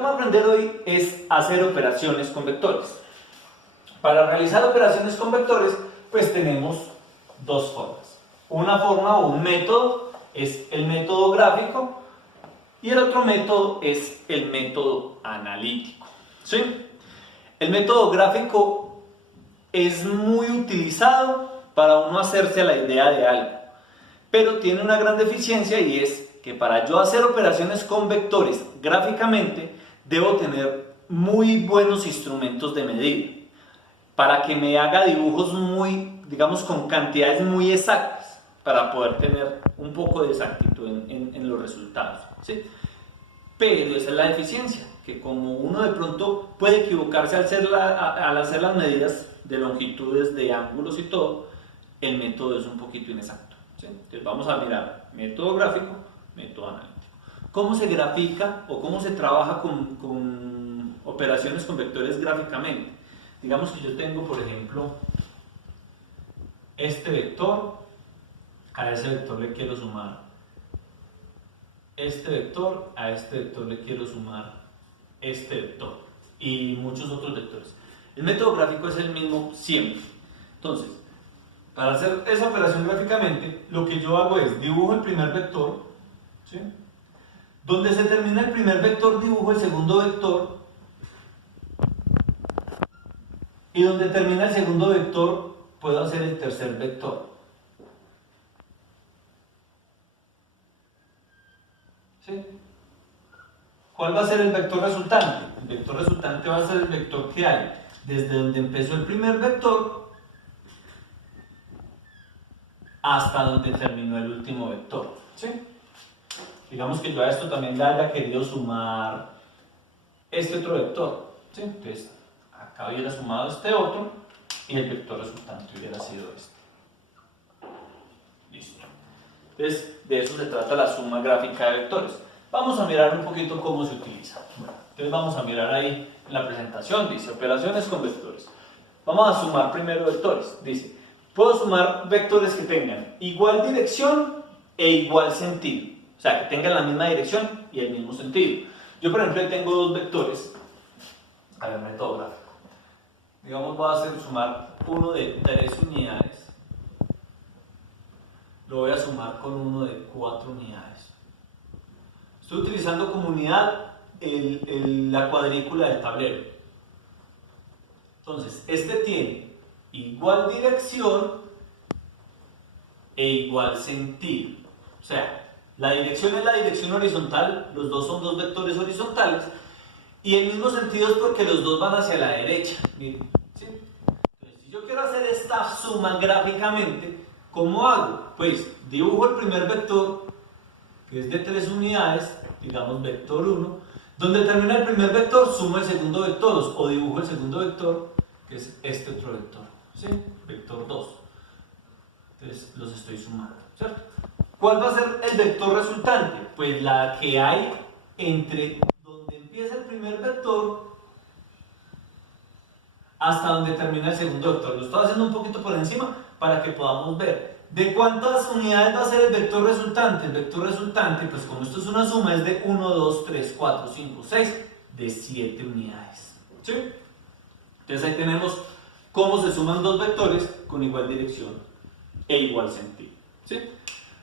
Vamos a aprender hoy es hacer operaciones con vectores. Para realizar operaciones con vectores, pues tenemos dos formas. Una forma o un método es el método gráfico y el otro método es el método analítico. ¿Sí? El método gráfico es muy utilizado para uno hacerse a la idea de algo, pero tiene una gran deficiencia y es que para yo hacer operaciones con vectores gráficamente debo tener muy buenos instrumentos de medida para que me haga dibujos muy, digamos, con cantidades muy exactas para poder tener un poco de exactitud en los resultados, ¿sí? Pero esa es la deficiencia, que como uno de pronto puede equivocarse al hacer las medidas de longitudes, de ángulos y todo, el método es un poquito inexacto, ¿sí? Entonces vamos a mirar método gráfico, método analítico. ¿Cómo se grafica o cómo se trabaja con operaciones con vectores gráficamente? Digamos que yo tengo, por ejemplo, este vector, a ese vector le quiero sumar este vector, a este vector le quiero sumar este vector y muchos otros vectores. El método gráfico es el mismo siempre. Entonces, para hacer esa operación gráficamente, lo que yo hago es dibujo el primer vector, ¿sí? Donde se termina el primer vector, dibujo el segundo vector, y donde termina el segundo vector, puedo hacer el tercer vector. ¿Sí? ¿Cuál va a ser el vector resultante? El vector resultante va a ser el vector que hay desde donde empezó el primer vector hasta donde terminó el último vector. ¿Sí? Digamos que yo a esto también le haya querido sumar este otro vector. ¿Sí? Entonces, acá hubiera sumado este otro y el vector resultante hubiera sido este. Listo. Entonces, de eso se trata la suma gráfica de vectores. Vamos a mirar un poquito cómo se utiliza. Bueno, entonces vamos a mirar ahí en la presentación, dice operaciones con vectores. Vamos a sumar primero vectores. Dice, puedo sumar vectores que tengan igual dirección e igual sentido. O sea, que tengan la misma dirección y el mismo sentido. Yo, por ejemplo, tengo dos vectores. A ver, método gráfico. Digamos, voy a hacer sumar uno de 3 unidades. Lo voy a sumar con uno de 4 unidades. Estoy utilizando como unidad la cuadrícula del tablero. Entonces, este tiene igual dirección e igual sentido. O sea, la dirección es la dirección horizontal, los dos son dos vectores horizontales, y el mismo sentido es porque los dos van hacia la derecha. Miren, ¿sí? Entonces, si yo quiero hacer esta suma gráficamente, ¿cómo hago? Pues dibujo el primer vector, que es de 3 unidades, digamos vector 1, donde termina el primer vector, sumo el segundo vector, o dibujo el segundo vector, que es este otro vector, ¿sí? Vector 2. Entonces los estoy sumando, ¿cierto? ¿Cuál va a ser el vector resultante? Pues la que hay entre donde empieza el primer vector hasta donde termina el segundo vector. Lo estoy haciendo un poquito por encima para que podamos ver. ¿De cuántas unidades va a ser el vector resultante? El vector resultante, pues como esto es una suma, es de 1, 2, 3, 4, 5, 6, de 7 unidades. ¿Sí? Entonces ahí tenemos cómo se suman dos vectores con igual dirección e igual sentido. ¿Sí?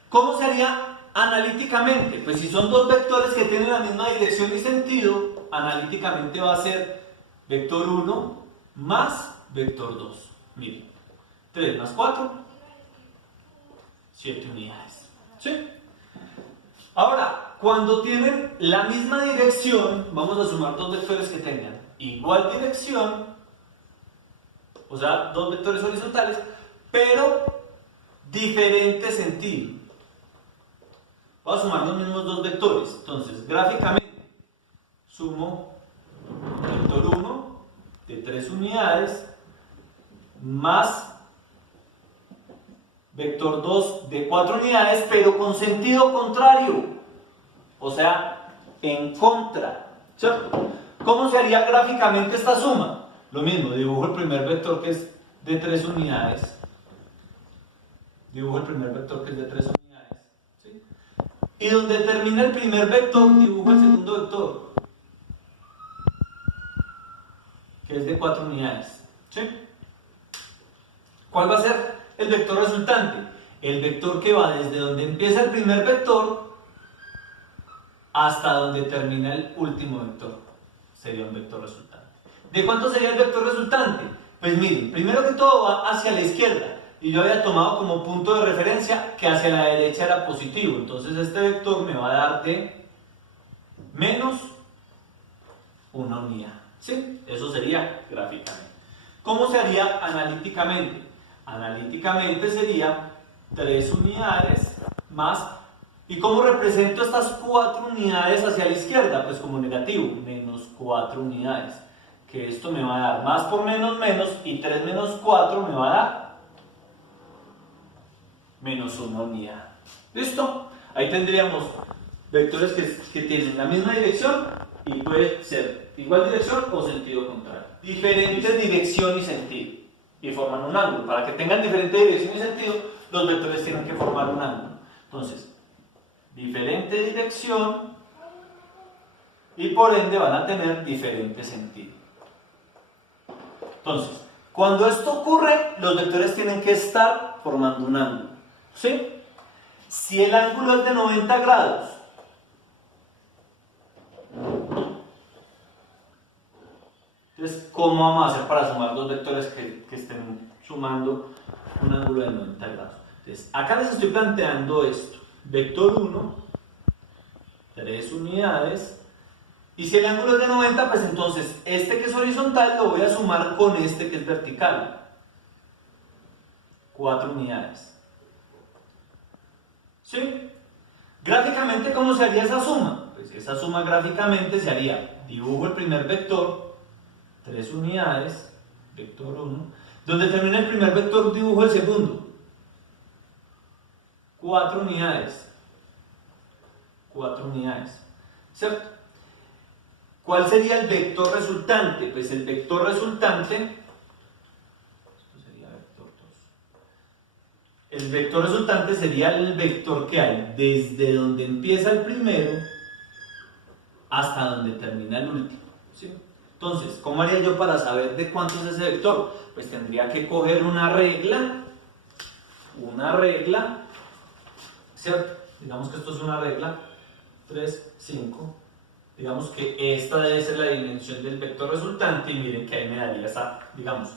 ¿Cómo sería analíticamente? Pues si son dos vectores que tienen la misma dirección y sentido, analíticamente va a ser vector 1 más vector 2. Miren, 3 más 4, 7 unidades. ¿Sí? Ahora, cuando tienen la misma dirección, vamos a sumar dos vectores que tengan igual dirección, o sea, dos vectores horizontales, pero diferente sentido. Voy a sumar los mismos dos vectores. Entonces, gráficamente, sumo vector 1 de 3 unidades más vector 2 de 4 unidades, pero con sentido contrario, o sea, en contra, ¿cierto? ¿Cómo se haría gráficamente esta suma? Lo mismo, dibujo el primer vector que es de 3 unidades, dibujo el primer vector que es de 3 unidades, ¿sí? Y donde termina el primer vector, dibujo el segundo vector. que es de 4 unidades. ¿Sí? ¿Cuál va a ser el vector resultante? El vector que va desde donde empieza el primer vector hasta donde termina el último vector. Sería un vector resultante. ¿De cuánto sería el vector resultante? Pues miren, primero que todo va hacia la izquierda. Y yo había tomado como punto de referencia que hacia la derecha era positivo. Entonces este vector me va a dar de menos una unidad. ¿Sí? Eso sería gráficamente. ¿Cómo se haría analíticamente? Analíticamente sería 3 unidades más. ¿Y cómo represento estas 4 unidades hacia la izquierda? Pues como negativo, menos 4 unidades. Que esto me va a dar más por menos menos, y 3 menos 4 me va a dar menos 1 unidad. ¿Listo? Ahí tendríamos vectores que tienen la misma dirección y puede ser igual dirección o sentido contrario. Diferente dirección y sentido. Y forman un ángulo. Para que tengan diferente dirección y sentido, los vectores tienen que formar un ángulo. Entonces, diferente dirección y por ende van a tener diferente sentido. Entonces, cuando esto ocurre, los vectores tienen que estar formando un ángulo. ¿Sí? Si el ángulo es de 90 grados, entonces, ¿cómo vamos a hacer para sumar dos vectores que estén sumando un ángulo de 90 grados? Entonces, acá les estoy planteando esto. Vector 1, 3 unidades. Y si el ángulo es de 90, pues entonces este que es horizontal lo voy a sumar con este que es vertical. 4 unidades. ¿Sí? Gráficamente, ¿cómo se haría esa suma? Pues esa suma gráficamente se haría, dibujo el primer vector, 3 unidades, vector 1, donde termina el primer vector dibujo el segundo, 4 unidades, 4 unidades, ¿cierto? ¿Cuál sería el vector resultante? Pues el vector resultante, el vector resultante sería el vector que hay desde donde empieza el primero hasta donde termina el último. ¿Sí? Entonces, ¿cómo haría yo para saber de cuánto es ese vector? Pues tendría que coger una regla, ¿cierto? Digamos que esto es una regla, 3, 5. Digamos que esta debe ser la dimensión del vector resultante y miren que ahí me daría esa, digamos,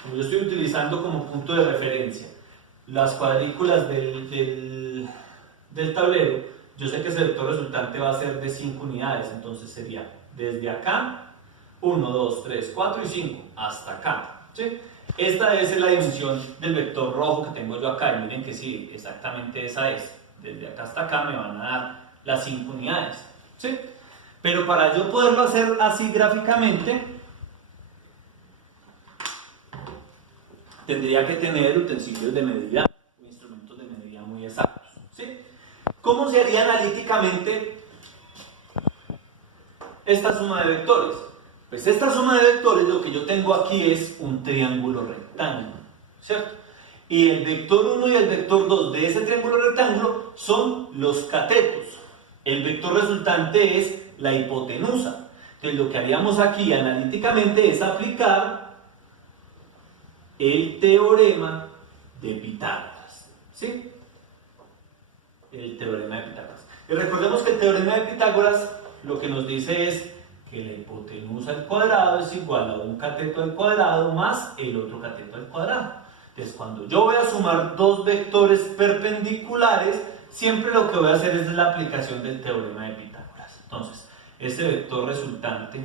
como yo estoy utilizando como punto de referencia las cuadrículas del tablero, yo sé que ese vector resultante va a ser de 5 unidades, entonces sería desde acá, 1, 2, 3, 4 y 5, hasta acá. ¿Sí? Esta debe ser la dimensión del vector rojo que tengo yo acá, y miren que sí, exactamente esa es. Desde acá hasta acá me van a dar las 5 unidades. ¿Sí? Pero para yo poderlo hacer así gráficamente, tendría que tener utensilios de medida o instrumentos de medida muy exactos. ¿Sí? ¿Cómo se haría analíticamente esta suma de vectores? Pues esta suma de vectores, lo que yo tengo aquí es un triángulo rectángulo, ¿cierto? Y el vector 1 y el vector 2 de ese triángulo rectángulo son los catetos. El vector resultante es la hipotenusa. Entonces lo que haríamos aquí analíticamente es aplicar el teorema de Pitágoras. ¿Sí? El teorema de Pitágoras. Y recordemos que el teorema de Pitágoras lo que nos dice es que la hipotenusa al cuadrado es igual a un cateto al cuadrado más el otro cateto al cuadrado. Entonces cuando yo voy a sumar dos vectores perpendiculares, siempre lo que voy a hacer es la aplicación del teorema de Pitágoras. Entonces, este vector resultante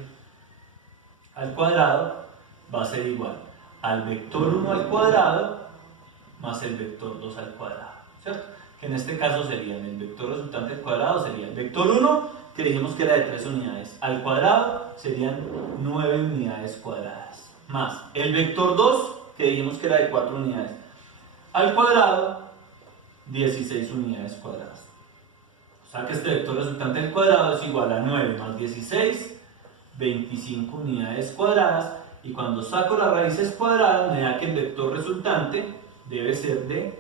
al cuadrado va a ser igual al vector 1 al cuadrado más el vector 2 al cuadrado, ¿cierto? Que en este caso serían el vector resultante al cuadrado, sería el vector 1, que dijimos que era de 3 unidades, al cuadrado serían 9 unidades cuadradas, más el vector 2, que dijimos que era de 4 unidades, al cuadrado, 16 unidades cuadradas. O sea que este vector resultante al cuadrado es igual a 9 más 16, 25 unidades cuadradas, y cuando saco las raíces cuadradas me da que el vector resultante debe ser de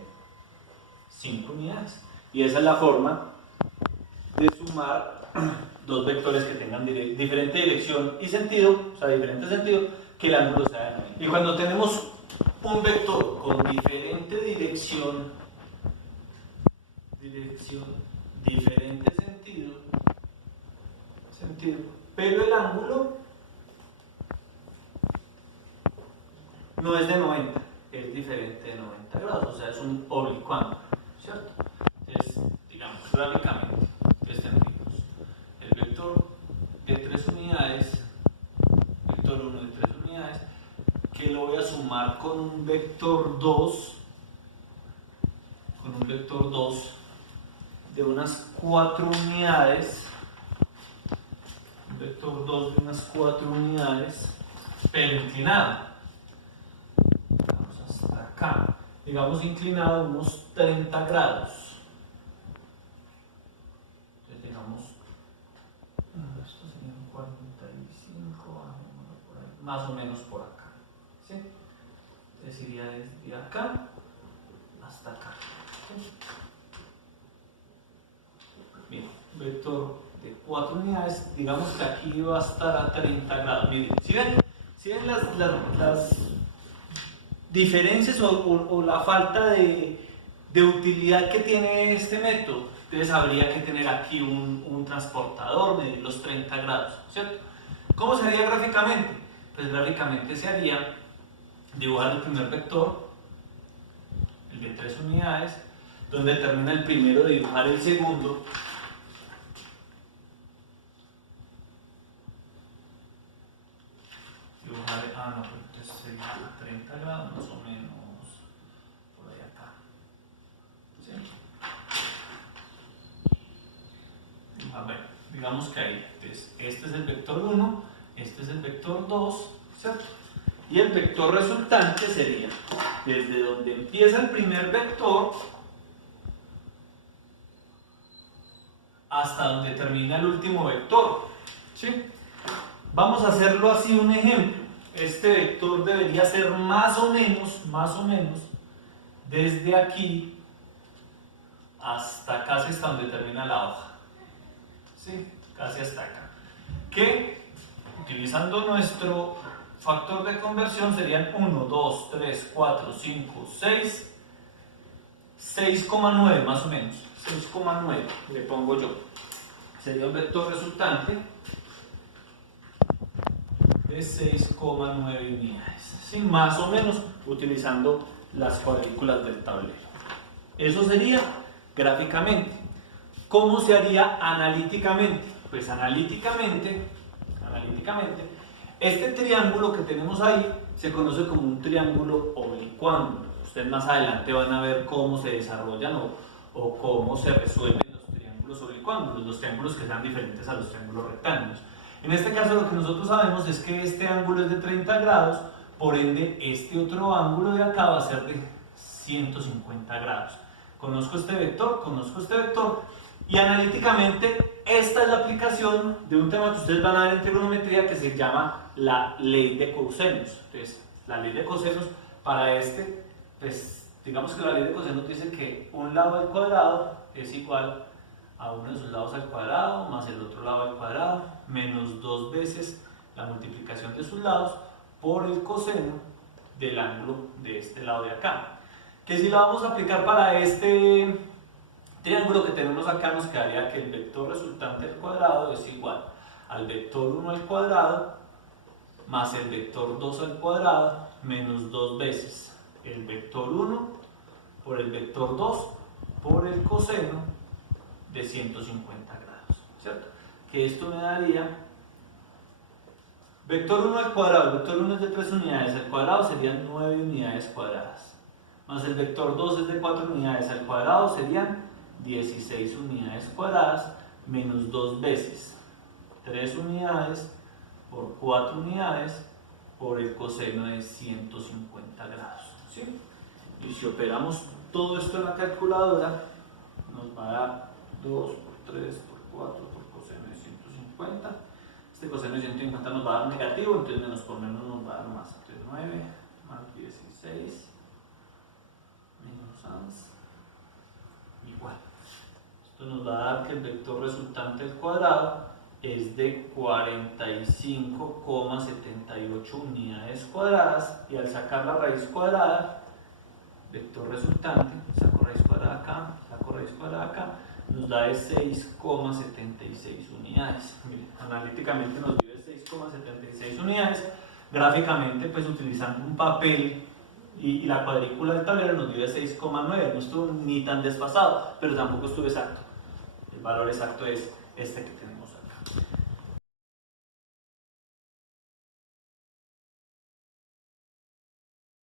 5 unidades. Y esa es la forma de sumar dos vectores que tengan diferente dirección y sentido, o sea, diferente sentido, que el ángulo sea de 90. Y cuando tenemos un vector con diferente dirección, diferente sentido, pero el ángulo no es de 90, es diferente de 90 grados, o sea, es un oblicuo ángulo, ¿cierto? Entonces, digamos, gráficamente, entonces tendríamos el vector de 3 unidades, vector 1 de 3 unidades, que lo voy a sumar con un vector 2, de unas 4 unidades, un vector 2 de unas 4 unidades, pero inclinado. Vamos hasta acá. Digamos inclinado unos 30 grados. Entonces digamos, esto sería un 45, por ahí, más o menos por acá. ¿Sí? Entonces iría desde acá hasta acá. ¿Sí? Bien, vector de 4 unidades, digamos que aquí va a estar a 30 grados. Miren, ¿sí ven las diferencias o la falta de utilidad que tiene este método? Entonces habría que tener aquí un transportador, medir los 30 grados, ¿cierto? ¿Cómo se haría gráficamente? Pues gráficamente se haría dibujar el primer vector, el de 3 unidades, donde termina el primero de dibujar el segundo. Dibujar, no, pues entonces sería a 30 grados más o menos por ahí acá. ¿Sí? Bueno, digamos que ahí, entonces este es el vector 1, este es el vector 2, ¿cierto? Y el vector resultante sería desde donde empieza el primer vector hasta donde termina el último vector, ¿sí? Vamos a hacerlo así, un ejemplo. Este vector debería ser más o menos, desde aquí hasta casi hasta donde termina la hoja. ¿Sí? Casi hasta acá. Que, utilizando nuestro factor de conversión, serían 1, 2, 3, 4, 5, 6, 6,9 más o menos. 6,9 le pongo yo. Sería un vector resultante de 6,9 unidades, ¿sí? Más o menos utilizando las cuadrículas del tablero. Eso sería gráficamente. ¿Cómo se haría analíticamente? Pues analíticamente, este triángulo que tenemos ahí se conoce como un triángulo oblicuo. Ustedes más adelante van a ver cómo se desarrollan o cómo se resuelven los triángulos oblicuos, los triángulos que sean diferentes a los triángulos rectángulos. En este caso lo que nosotros sabemos es que este ángulo es de 30 grados, por ende este otro ángulo de acá va a ser de 150 grados. Conozco este vector, y analíticamente esta es la aplicación de un tema que ustedes van a ver en trigonometría que se llama la ley de cosenos. Entonces, la ley de cosenos para este, pues digamos que la ley de cosenos dice que un lado al cuadrado es igual a uno de sus lados al cuadrado más el otro lado al cuadrado menos 2 veces la multiplicación de sus lados por el coseno del ángulo de este lado de acá. Que si la vamos a aplicar para este triángulo que tenemos acá, nos quedaría que el vector resultante al cuadrado es igual al vector 1 al cuadrado más el vector 2 al cuadrado menos 2 veces el vector 1 por el vector 2 por el coseno de 150 grados, ¿cierto? Que esto me daría vector 1 al cuadrado, el vector 1 es de 3 unidades, al cuadrado serían 9 unidades cuadradas, más el vector 2 es de 4 unidades, al cuadrado serían 16 unidades cuadradas, menos 2 veces 3 unidades por 4 unidades por el coseno de 150 grados, ¿sí? Y si operamos todo esto en la calculadora, nos va a dar 2 por 3 por 4 por coseno de 150. Este coseno de 150 nos va a dar negativo, entonces menos por menos nos va a dar más. Entonces 9 más 16 menos 11 igual. Esto nos va a dar que el vector resultante al cuadrado es de 45,78 unidades cuadradas, y al sacar la raíz cuadrada, vector resultante, saco raíz cuadrada acá, saco raíz cuadrada acá, nos da de 6,76 unidades. Miren, analíticamente nos dio de 6,76 unidades, gráficamente pues utilizando un papel y la cuadrícula del tablero nos dio de 6,9, no estuvo ni tan desfasado, pero tampoco estuvo exacto. El valor exacto es este que tenemos.